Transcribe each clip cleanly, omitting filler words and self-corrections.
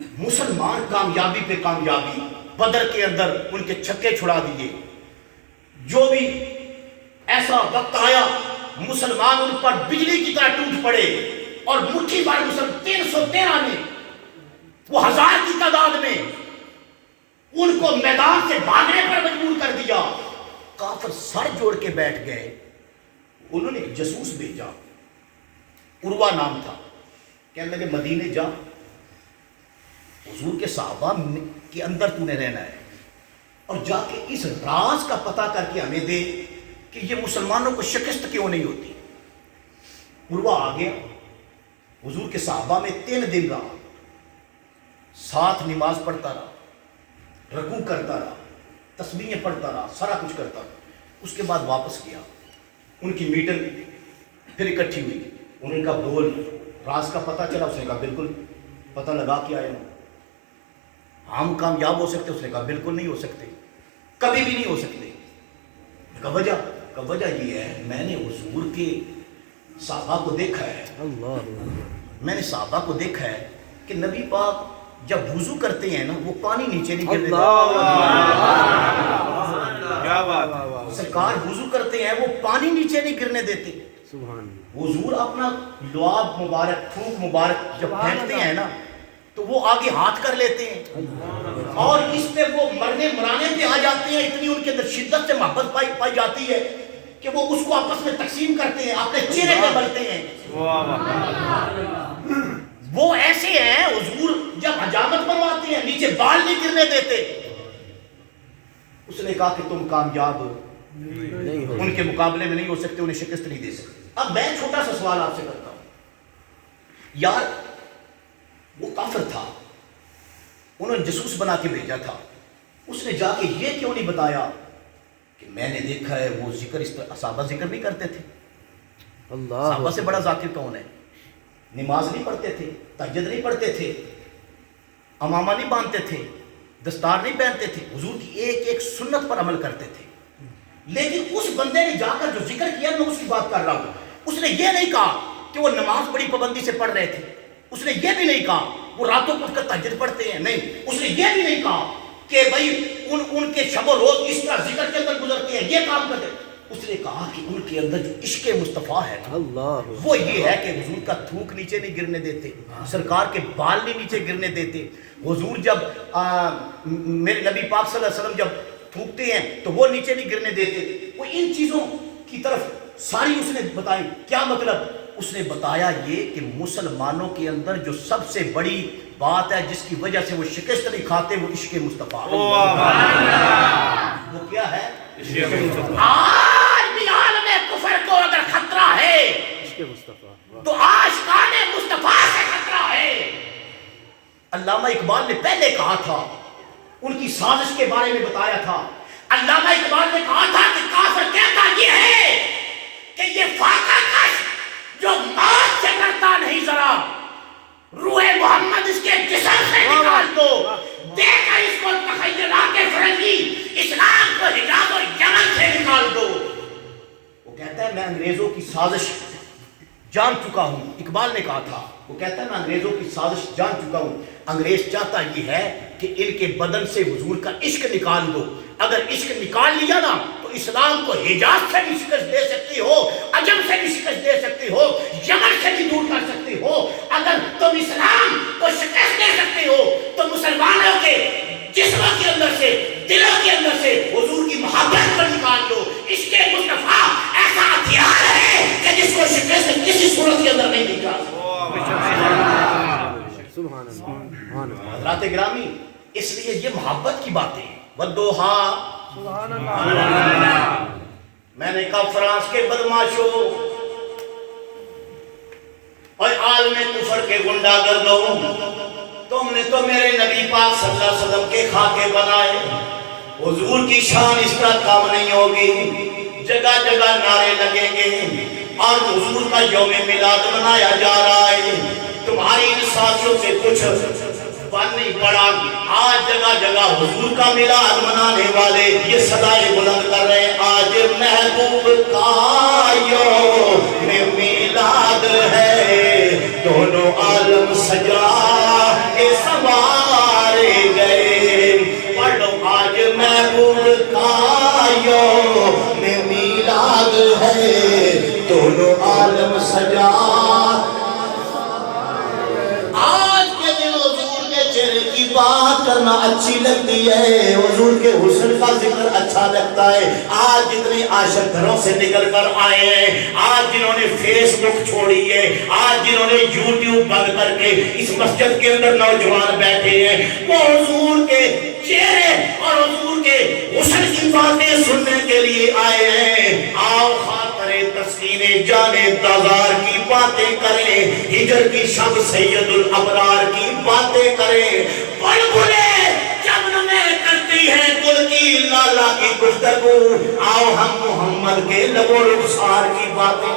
مسلمان کامیابی پہ کامیابی، بدر کے اندر ان کے چھکے چھڑا دیے. جو بھی ایسا وقت آیا مسلمان ان پر بجلی کی طرح ٹوٹ پڑے اور مٹھی بھر مسلمان 313 میں وہ 1000 کی تعداد میں ان کو میدان سے بھاگنے پر مجبور کر دیا. کافر سر جوڑ کے بیٹھ گئے. انہوں نے ایک جاسوس بھیجا، عروہ نام تھا. کہنے لگے مدینے جا، حضور کے صحابہ کے اندر تو نے رہنا ہے اور جا کے اس راز کا پتہ کر کے ہمیں دے کہ یہ مسلمانوں کو شکست کیوں نہیں ہوتی. عروہ آ گیا، حضور کے صحابہ میں 3 دن رہا، ساتھ نماز پڑھتا رہا، رکوع کرتا رہا، تسبیحیں پڑھتا رہا، سارا کچھ کرتا رہا. اس کے بعد واپس گیا. ان کی میٹنگ پھر اکٹھی ہوئی. انہوں نے کہا بول، راز کا پتہ چلا؟ اس نے کہا بالکل پتہ لگا کے آئے ہوں. ہم کامیاب ہو سکتے؟ اس نے کہا بالکل نہیں ہو سکتے، کبھی بھی نہیں ہو سکتے. کہ وجہ یہ ہے میں نے حضور کے صحابہ کو دیکھا ہے. میں نے صحابہ کو دیکھا ہے کہ نبی پاک جب وضو کرتے ہیں نا وہ پانی نیچے نہیں گرنے دیتے. سرکار وضو کرتے ہیں وہ پانی نیچے نہیں گرنے دیتے. حضور اپنا لعاب مبارک، تھوک مبارک جب پھینکتے ہیں نا تو وہ آگے ہاتھ کر لیتے ہیں اور اس پہ وہ مرنے مرانے پہ آ جاتے ہیں. اتنی ان کے اندر شدت سے محبت پائی جاتی ہے کہ وہ اس کو آپس میں تقسیم کرتے ہیں، اپنے چہرے پہ بلتے ہیں. وہ ایسے ہیں حضور جب حجامت بنواتے ہیں نیچے بال نہیں گرنے دیتے. اس نے کہا کہ تم کامیاب ان کے مقابلے میں نہیں ہو سکتے، انہیں شکست نہیں دے سکتے. اب میں چھوٹا سا سوال آپ سے کرتا ہوں. یار وہ کافر تھا، انہوں نے جاسوس بنا کے بھیجا تھا، اس نے جا کے یہ کیوں نہیں بتایا کہ میں نے دیکھا ہے وہ ذکر، اس طرح صحابہ ذکر نہیں کرتے تھے. صحابہ سے بڑا ذاکر کون ہے؟ نماز نہیں پڑھتے تھے، تہجد نہیں پڑھتے تھے، امامہ نہیں باندھتے تھے، دستار نہیں پہنتے تھے، حضور کی ایک ایک سنت پر عمل کرتے تھے. لیکن اس بندے نے جا کر جو ذکر کیا میں اس کی بات کر رہا ہوں. اس نے یہ نہیں کہا کہ وہ نماز بڑی پابندی سے پڑھ رہے تھے. اس نے یہ بھی نہیں کہا وہ راتوں کو اٹھ کر تہجد پڑھتے ہیں. نہیں، اس نے یہ بھی نہیں کہا کہ بھائی ان کے شب و روز اس طرح ذکر کے اندر گزرتے ہیں، یہ کام کرتے. اس نے کہا کہ ان کے اندر جو عشق مصطفیٰ ہے وہ یہ ہے کہ حضور کا تھوک نیچے نہیں گرنے دیتے، سرکار کے بال نہیں نیچے گرنے دیتے. حضور جب میرے نبی پاک صلی اللہ علیہ وسلم جب تھوکتے ہیں تو وہ نیچے نہیں گرنے دیتے. وہ ان چیزوں کی طرف ساری اس نے بتائی. کیا مطلب؟ اس نے بتایا یہ کہ مسلمانوں کے اندر جو سب سے بڑی بات ہے جس کی وجہ سے وہ شکست نہیں کھاتے وہ عشق مصطفیٰ. وہ کیا ہے؟ آج بھی عالم کفر کو اگر خطرہ ہے تو عاشقان مصطفیٰ سے خطرہ ہے. علامہ اقبال نے پہلے کہا تھا، ان کی سازش کے بارے میں بتایا تھا. علامہ اقبال نے کہا تھا کہ کافر کہتا یہ ہے کہ یہ فاقہ کش جو موت سے ڈرتا نہیں، ذرا روح محمد اس کے جسم سے نکال دو، دیکھا اس کو تخیلات فرنگی اسلام کو حجاز و یمن سے نکال دو. وہ کہتا ہے میں انگریزوں کی سازش جان چکا ہوں. اقبال نے کہا تھا، وہ کہتا ہے میں انگریزوں کی سازش جان چکا ہوں. انگریز چاہتا یہ ہے کہ ان کے بدن سے حضور کا عشق نکال دو. اگر عشق نکال لیا نا تو اسلام کو حجاز سے بھی شکست دے سکتی ہو، عجم سے بھی شکست دے سکتی ہو، یمن سے بھی دور کر سکتی ہو. اگر تم اسلام کو شکست دے سکتے ہو تو مسلمانوں کے جسموں کے اندر سے، دلوں کے اندر سے حضور کی محبت کو نکال دو. عشق مصطفیٰ ایسا ہتھیار ہے کہ جس کو شکست کسی صورت کے اندر نہیں دی جا سکتی. حضرات گرامی، اس لیے یہ محبت کی باتیں والدوحا. میں نے کہا فرانس کے بدماشوں اور عالم کفر کے گنڈا گردوں، تم نے تو میرے نبی پاک صلی اللہ علیہ وسلم کے خاکے بنائے. حضور کی شان اس طرح کم نہیں ہوگی. جگہ جگہ نعرے لگیں گے اور حضور کا یوم میلاد منایا جا رہا ہے. تمہاری ان سازشوں سے کچھ بن نہیں پڑا. آج جگہ جگہ حضور کا میلاد منانے والے یہ صدائیں بلند کر رہے ہیں، آج محبوب کا یوم میلاد ہے، دونوں عالم سجا اے سما کرنا اچھی لگتی ہے, حضور کے حسن کا ذکر اچھا لگتا ہے. آج جتنے عاشق گھروں سے نکل کر آئے ہیں, آج جنہوں نے فیس بک چھوڑی ہے, آج جنہوں نے یوٹیوب بند کر کے اس مسجد کے اندر نوجوان بیٹھے ہیں, وہ حضور کے چہرے اور حضور کے حسن کی باتیں سننے کے لیے آئے ہیں. آؤ خاطر تسکین جان تازار کی باتیں کریں, ہجر کی شب سید الابرار کی باتیں کریں. بلبلیں جب میں کرتی ہے گل کی لالا کی گفتگو, آؤ ہم محمد کے لب و رخسار کی باتیں.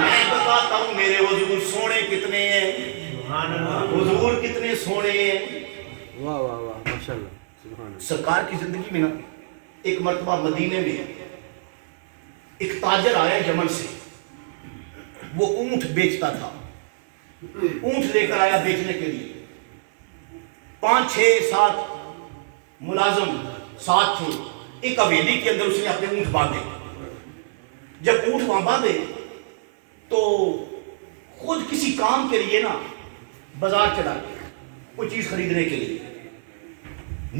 میں بتاتا ہوں میرے حضور سونے کتنے ہیں, حضور کتنے سونے ہیں. واہ واہ واہ ماشاءاللہ سبحان اللہ. سرکار کی زندگی میں نا ایک مرتبہ مدینے میں ایک تاجر آیا یمن سے, وہ اونٹ بیچتا تھا. اونٹ لے کر آیا بیچنے کے لیے, 5 6 7 ملازم ساتھ تھے. ایک حویلی کے اندر اس نے اپنے اونٹ باندھے. جب اونٹ وہاں باندھے تو خود کسی کام کے لیے نا بازار چلا گیا کوئی چیز خریدنے کے لیے.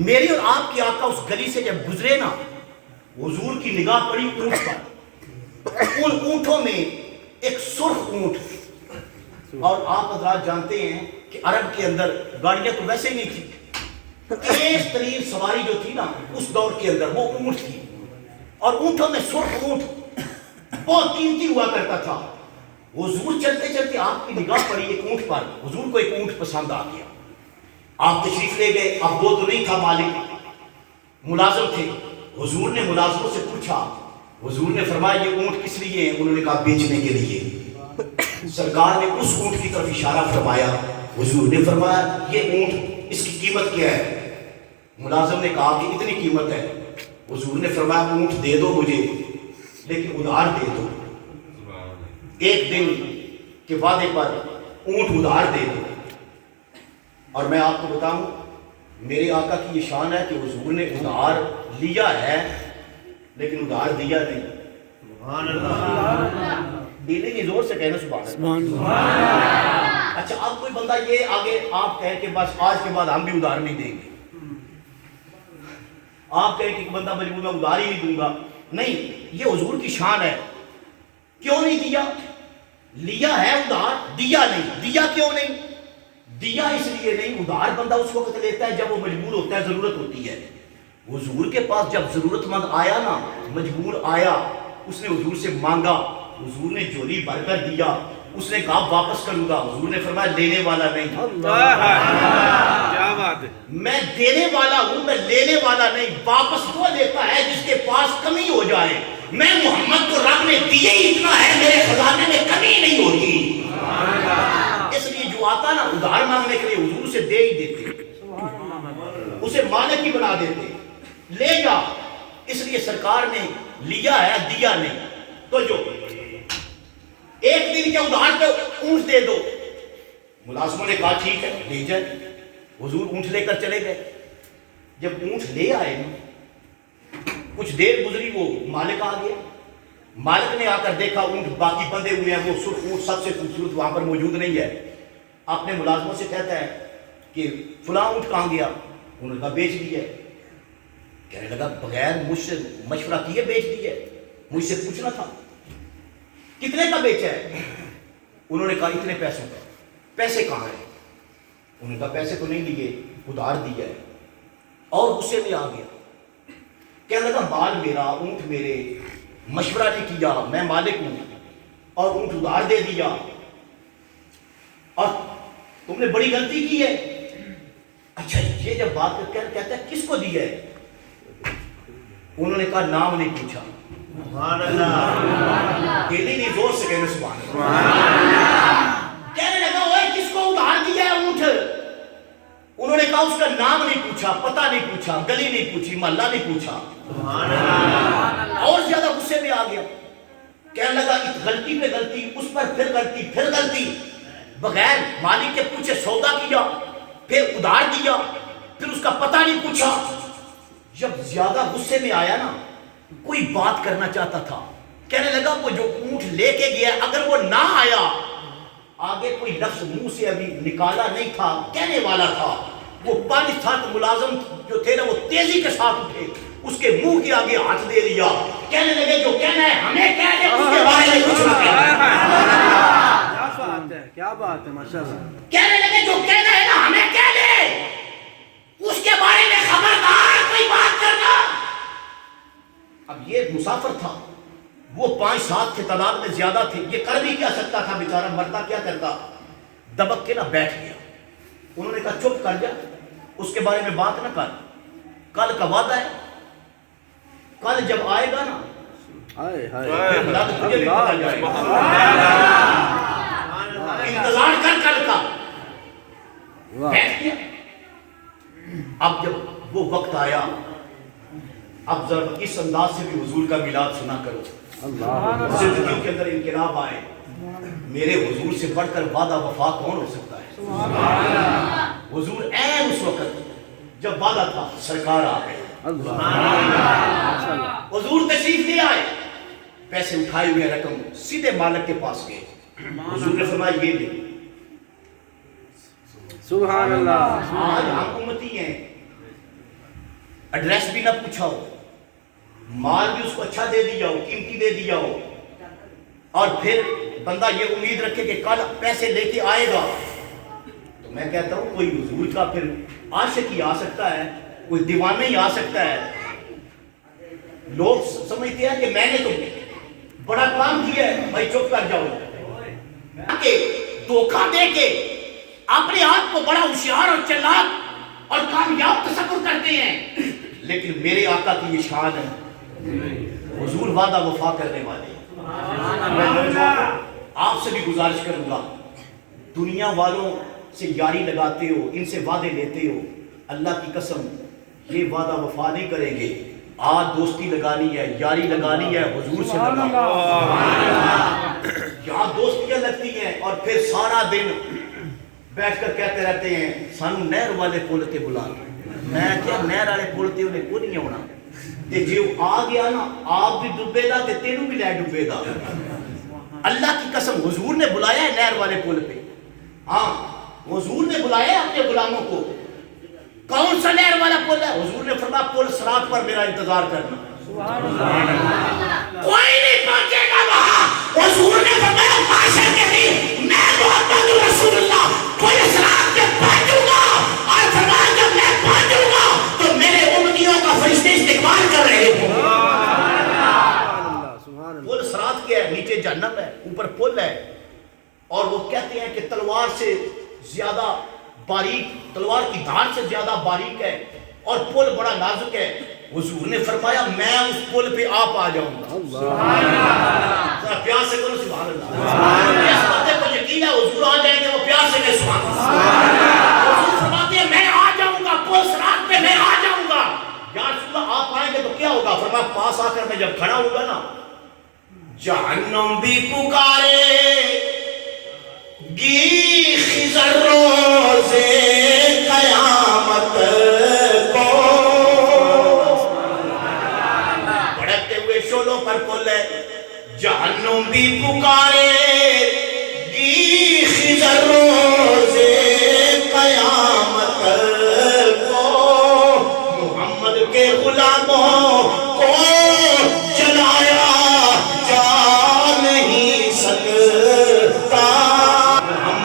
میری اور آپ کی آقا اس گلی سے جب گزرے نا, حضور کی نگاہ پڑی اونٹ پر. ان اونٹوں میں ایک سرخ اونٹ, اور آپ حضرات جانتے ہیں کہ عرب کے اندر گاڑیاں تو ویسے ہی نہیں تھی, تیز ترین سواری جو تھی نا اس دور کے اندر وہ اونٹ تھی. اور اونٹوں میں سرخ اونٹ بہت قیمتی ہوا کرتا تھا. حضور چلتے چلتے آپ کی نگاہ پڑی ایک اونٹ پر, حضور کو ایک اونٹ پسند آ گیا. آپ تشریف لے گئے. اب وہ تو نہیں تھا مالک, ملازم تھے. حضور نے ملازموں سے پوچھا, حضور نے فرمایا یہ اونٹ کس لیے ہیں؟ انہوں نے کہا بیچنے کے لیے. سرکار نے اس اونٹ کی طرف اشارہ فرمایا. حضور نے فرمایا یہ اونٹ اس کی قیمت کیا ہے؟ ملازم نے کہا کہ اتنی قیمت ہے. حضور نے فرمایا اونٹ دے دو مجھے, لیکن ادھار دے دو. 1 دن کے وعدے پر اونٹ ادھار دے دو. اور میں آپ کو بتاؤں میرے آقا کی یہ شان ہے کہ حضور نے ادھار لیا ہے لیکن ادھار دیا نہیں. سبحان اللہ. دینے کی زور سے کہنا سبحان اللہ. اچھا اب کوئی بندہ یہ آگے آپ کہیں کہ بس آج کے بعد ہم بھی ادھار نہیں دیں گے, آپ کہیں کہ بندہ مجبور میں ادھار ہی نہیں دوں گا. نہیں, یہ حضور کی شان ہے. کیوں نہیں دیا؟ لیا ہے ادھار, دیا نہیں. دیا کیوں نہیں؟ دیا اس لیے نہیں, ادھار بندہ اس وقت لیتا ہے جب وہ مجبور ہوتا ہے, ضرورت ہوتی ہے. حضور کے پاس جب ضرورت مند آیا نا, مجبور آیا, اس نے حضور سے مانگا, حضور نے جھولی بھر کر دیا. اس نے کہا واپس کروں گا, حضور نے فرمایا لینے والا نہیں. کیا بات ہے, میں دینے والا ہوں, میں لینے والا نہیں. واپس وہ لیتا ہے جس کے پاس کمی ہو جائے. میں محمد کو رب نے دیے ہی اتنا ہے, میرے خزانے میں کمی نہیں ہوتی. اس لیے جو آتا نا ادھار مانگنے کے لیے حضور سے دے ہی دیتے, اسے مالک ہی بنا دیتے. لے جا, اس لیے سرکار نے لیا ہے, دیا نہیں. تو جو 1 دن کے ادھار پہ اونٹ دے دو. ملازموں نے کہا ٹھیک ہے لے جائے. حضور اونٹ لے کر چلے گئے. جب اونٹ لے آئے کچھ دیر گزری, وہ مالک آ گیا. مالک نے آ کر دیکھا اونٹ باقی بندے ہوئے ہیں, وہ سرخ اونٹ سب سے خوبصورت وہاں پر موجود نہیں ہے. اپنے ملازموں سے کہتا ہے کہ فلاں اونٹ کہاں گیا؟ انہوں نے کہا بیچ دیا. کہنے لگا بغیر مجھ سے مشورہ کیے بیچ دیا, مجھ سے پوچھنا تھا کتنے کا بیچا ہے؟ انہوں نے کہا اتنے پیسوں کا. پیسے کہاں ہیں؟ انہوں نے کہا پیسے تو نہیں دیے, ادھار دیا ہے. اور غصے میں آ گیا, کہنے لگا مال میرا, اونٹ میرے, مشورہ نہیں کیا, میں مالک ہوں, اور اونٹ ادھار دے دیا, اور تم نے بڑی غلطی کی ہے. اچھا یہ جب بات کہتا ہے کس کو دیا ہے؟ انہوں نے کہا نام نہیں پوچھا. سبحان اللہ. دلی نہیں زور سے کہنا سبحان اللہ. کہنے لگا اوے کس کو ادھار دیا ہے اونٹ؟ انہوں نے کہا اس کا نام نہیں پوچھا, پتہ نہیں پوچھا, گلی نہیں پوچھی, محلہ نہیں پوچھا. سبحان اللہ. اور زیادہ غصے میں آ گیا. کہنے لگا غلطی پہ غلطی, اس پر پھر غلطی, پھر غلطی, بغیر مالک کے پوچھے سودا کیا, پھر ادھار دیا, پھر اس کا پتہ نہیں پوچھا. جب زیادہ غصے میں آیا نا, کوئی بات کرنا چاہتا تھا. کہنے لگا وہ جو اونٹ لے کے گیا اگر وہ نہ آیا, آگے کوئی لفظ منہ سے ابھی نکالا نہیں تھا, کہنے والا تھا وہ 5-7 ملازم جو تھے نا وہ تیزی کے ساتھ اٹھے, اس کے منہ کے آگے ہاتھ دے دیا, کہنے لگے جو کہنا ہے ہمیں کہہ دے, اس کے بارے میں کچھ نہ کہنا. کیا بات ہے ماشاءاللہ. کہنے لگے جو کہنا ہے نا ہمیں کہہ دے, اس کے بارے میں خبردار کوئی بات کرنا. اب یہ مسافر تھا, وہ 5-7 کے تعداد میں زیادہ تھے, یہ کر بھی کیا سکتا تھا بیچارہ, مرتا کیا کرتا, دبک کے نہ بیٹھ گیا. انہوں نے کہا چپ کر جا, اس کے بارے میں بات نہ کر, کل کا وعدہ ہے, کل جب آئے گا نا پھر لگ تجھے بھی پتا جائے گا, انتظار کر کل کا. بیٹھ گیا. اب جب وہ وقت آیا, اب ذرا اس انداز سے بھی حضور کا میلاد سنا کرو, زندگیوں کے اندر انقلاب آئے. میرے حضور سے بڑھ کر وعدہ وفا کون ہو سکتا ہے؟ حضور عین اس وقت جب وعدہ تھا سرکار آ گئے. حضور تشریف لے آئے, پیسے اٹھائے ہوئے رقم سیدھے مالک کے پاس گئے. حضور نے فرمایا یہ لے. سبحان اللہ. آج ہم امتی ہیں, ایڈریس بھی نہ پوچھا ہو, مال بھی اس کو اچھا دے دیا ہو, قیمتی دے دیا ہو, اور پھر بندہ یہ امید رکھے کہ کل پیسے لے کے آئے گا. تو میں کہتا ہوں کوئی حضور کا پھر عاشق ہی آ سکتا ہے, کوئی دیوانے ہی آ سکتا ہے. لوگ سمجھتے ہیں کہ میں نے تو بڑا کام کیا ہے, بھائی چپ کر جاؤ. دھوکہ دے کے اپنے آپ کو بڑا ہوشیار اور چلاک اور کامیاب تصور کرتے ہیں, لیکن میرے آقا کی یہ شان ہے, حضور وعدہ وفا کرنے والے. آپ سے بھی گزارش کروں گا, دنیا والوں سے یاری لگاتے ہو, ان سے وعدے لیتے ہو, اللہ کی قسم یہ وعدہ وفا نہیں کریں گے. آج دوستی لگانی ہے, یاری لگانی ہے, حضور سے لگا. یہاں دوستیاں لگتی ہیں اور پھر سارا دن بیٹھ کر کہتے رہتے ہیں سانو نہر والے پل تے بلا. میں کیا نہر والے پل تے انہیں کو نہیں ہونا, تے جے آ گیا نا آپ بھی ڈبے گا تے تینوں بھی لے ڈبے گا. اللہ کی قسم حضور نے بلایا ہے نہر والے پل پہ. ہاں حضور نے بلایا ہے اپنے غلاموں کو. کون سا نہر والا پل ہے؟ حضور نے فرمایا پل صراط پر میرا انتظار کرنا. کوئی نہیں پہنچے گا وہاں. حضور نے فرمایا معاشر کے لیے میں محمد رسول اللہ پل صراط پہ پہنچوں گا, اور فرمایا جب میں پہنچوں گا تو میرے امتیوں کا فرشتے استقبال کر رہے ہوں. پل صراط کیا ہے؟ نیچے جہنم ہے, اوپر پل ہے, اور وہ کہتے ہیں کہ تلوار سے زیادہ باریک, تلوار کی دھار سے زیادہ باریک ہے, اور پل بڑا نازک ہے. حضور نے فرمایا میں اس پل پہ آپ آ جاؤں گا. ذرا پیار سے کرو سبحان اللہ. اس باتیں کو یقین ہے حضور آ جائیں گے, وہ پیار سے کہ سبحان اللہ. حضور فرماتے ہیں میں آ جاؤں گا, پل صراط پہ میں آ جاؤں گا. یا رسول اللہ آپ آئیں گے تو کیا ہوگا؟ فرمایا پاس آ کر میں جب کھڑا ہوگا نا, جہنم بھی پکارے گی